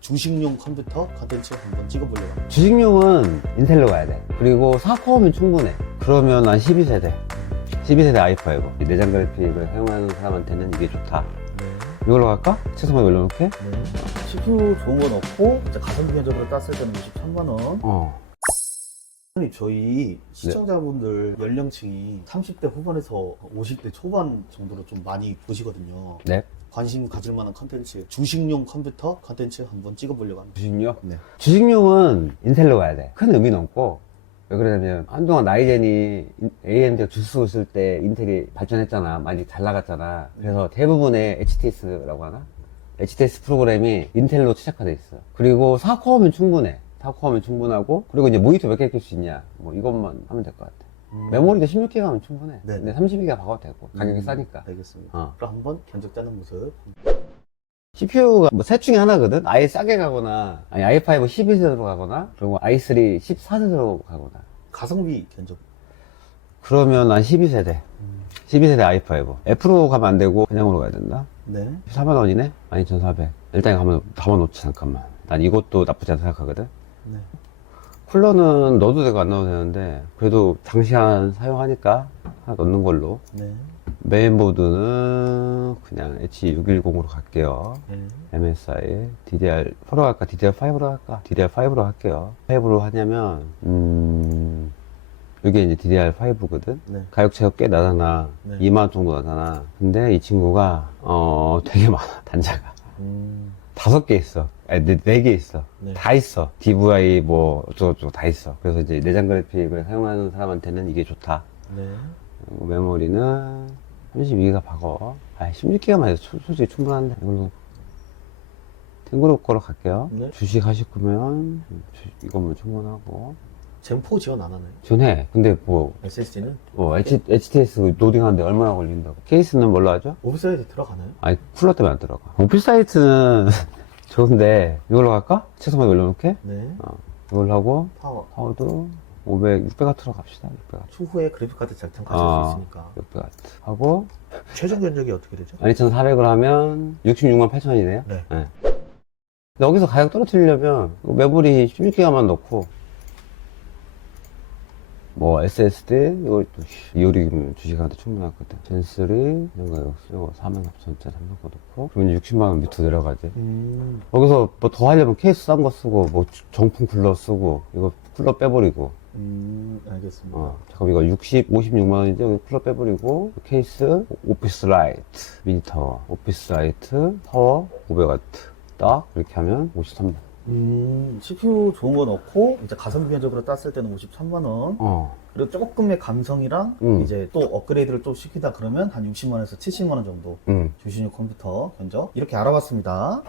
주식용 컴퓨터 컨텐츠 한번 찍어보려고 합니다. 주식용은 인텔로 가야 돼. 그리고 4코어면 충분해. 그러면 난 12세대. 12세대 i5. 내장 그래픽을 사용하는 사람한테는 이게 좋다. 네. 이걸로 갈까? 최소만 올려놓게? 네. CPU 좋은 거 넣고 이제 가성비 면적으로 땄을 때는 23만 원. 어. 저희 시청자분들 연령층이 30대 후반에서 50대 초반 정도로 좀 많이 보시거든요. 네. 관심 가질 만한 컨텐츠 주식용 컴퓨터 컨텐츠 한번 찍어보려고 합니다. 주식용? 네. 주식용은 인텔로 가야 돼. 큰 의미는 없고. 왜 그러냐면, 한동안 나이젠이 AMD가 줄 쓰고 있을 때 인텔이 발전했잖아. 많이 잘 나갔잖아. 그래서 대부분의 HTS라고 하나? HTS 프로그램이 인텔로 최적화돼 있어. 그리고 4코어면 충분해. 4코어면 충분하고, 그리고 이제 모니터 몇 개 낄 수 있냐. 뭐 이것만 하면 될 것 같아. 메모리도 16기가 하면 충분해. 네. 근데 32기가 박아도 되고, 가격이 음, 싸니까. 알겠습니다. 어. 그럼 한번 견적 짜는 모습. CPU가 뭐 셋 중에 하나거든? 아예 싸게 가거나, 아니 i5 12세대로 가거나, 그리고 i3 14세대로 가거나. 가성비 견적. 그러면 난 12세대. 음. 12세대 i5. F로 가면 안 되고, 그냥으로 가야 된다? 네. 4만원이네? 12,400. 일단 가만, 담아놓지, 잠깐만. 난 이것도 나쁘지 않다 생각하거든? 네. 쿨러는 넣어도 되고 안 넣어도 되는데, 그래도 장시간 사용하니까 하나 넣는 걸로. 네. 메인보드는 그냥 H610으로 갈게요. 네. MSI, DDR4로 갈까? DDR5로 갈까? DDR5로 할게요. 5로 하냐면, 음, 이게 이제 DDR5거든? 네. 가격 차이가 꽤 나잖아. 네. 2만원 정도 나잖아. 근데 이 친구가, 어, 되게 많아, 단자가. 음. 다섯 개 있어. 아니, 네, 네개 있어. 네. 다 있어. DVI 뭐, 어쩌고저쩌고 다 있어. 그래서 이제 내장 그래픽을 사용하는 사람한테는 이게 좋다. 네. 그리고 메모리는 32기가 박어. 아, 16기가만 해도 솔- 솔직히 충분한데. 이걸로 탱그룹 거로 갈게요. 네. 주식 하실 거면 주- 이거면 충분하고. 젠4 지원 안 하나요? 전에 근데 뭐, SSD는? 뭐 H, HTS 노딩하는데 얼마나 걸린다고. 케이스는 뭘로 하죠? 오피스라이트 들어가나요? 아니 쿨러 때문에 안 들어가. 오피스 사이트는 좋은데 이걸로 갈까? 최소만 올려놓게? 네. 어, 이걸로 하고 파워. 파워도 500, 600W로 갑시다. 600W. 추후에 그래픽카드 장착하실 아. 수 있으니까. 600W. 하고 최종 견적이 어떻게 되죠? 12,400을 하면 66만 8천이네요. 네. 여기서 가격 떨어뜨리려면 메모리 16기가만 넣고 뭐 SSD 이거 또 이오리면 주식한테 충분하거든. 젠3 이런 거 이거 4만 4천짜리 한번 넣고 그러면 60만 원 밑으로 내려가지. 음. 여기서 뭐 더 하려면 케이스 싼 거 쓰고 뭐 정품 쿨러 쓰고 이거 쿨러 빼버리고 음, 알겠습니다. 어 잠깐 이거 60 56만 원인데 여기 쿨러 빼버리고 케이스 오피스 라이트 미니 타워 오피스 라이트 타워 500W 딱 이렇게 하면 53만 음, CPU 좋은 거 넣고, 이제 가성비 면적으로 땄을 때는 53만 원. 어 그리고 조금의 감성이랑, 음. 이제 또 업그레이드를 좀 시키다 그러면 한 60만 원에서 70만 원 정도 응. 주시는 컴퓨터 견적. 이렇게 알아봤습니다.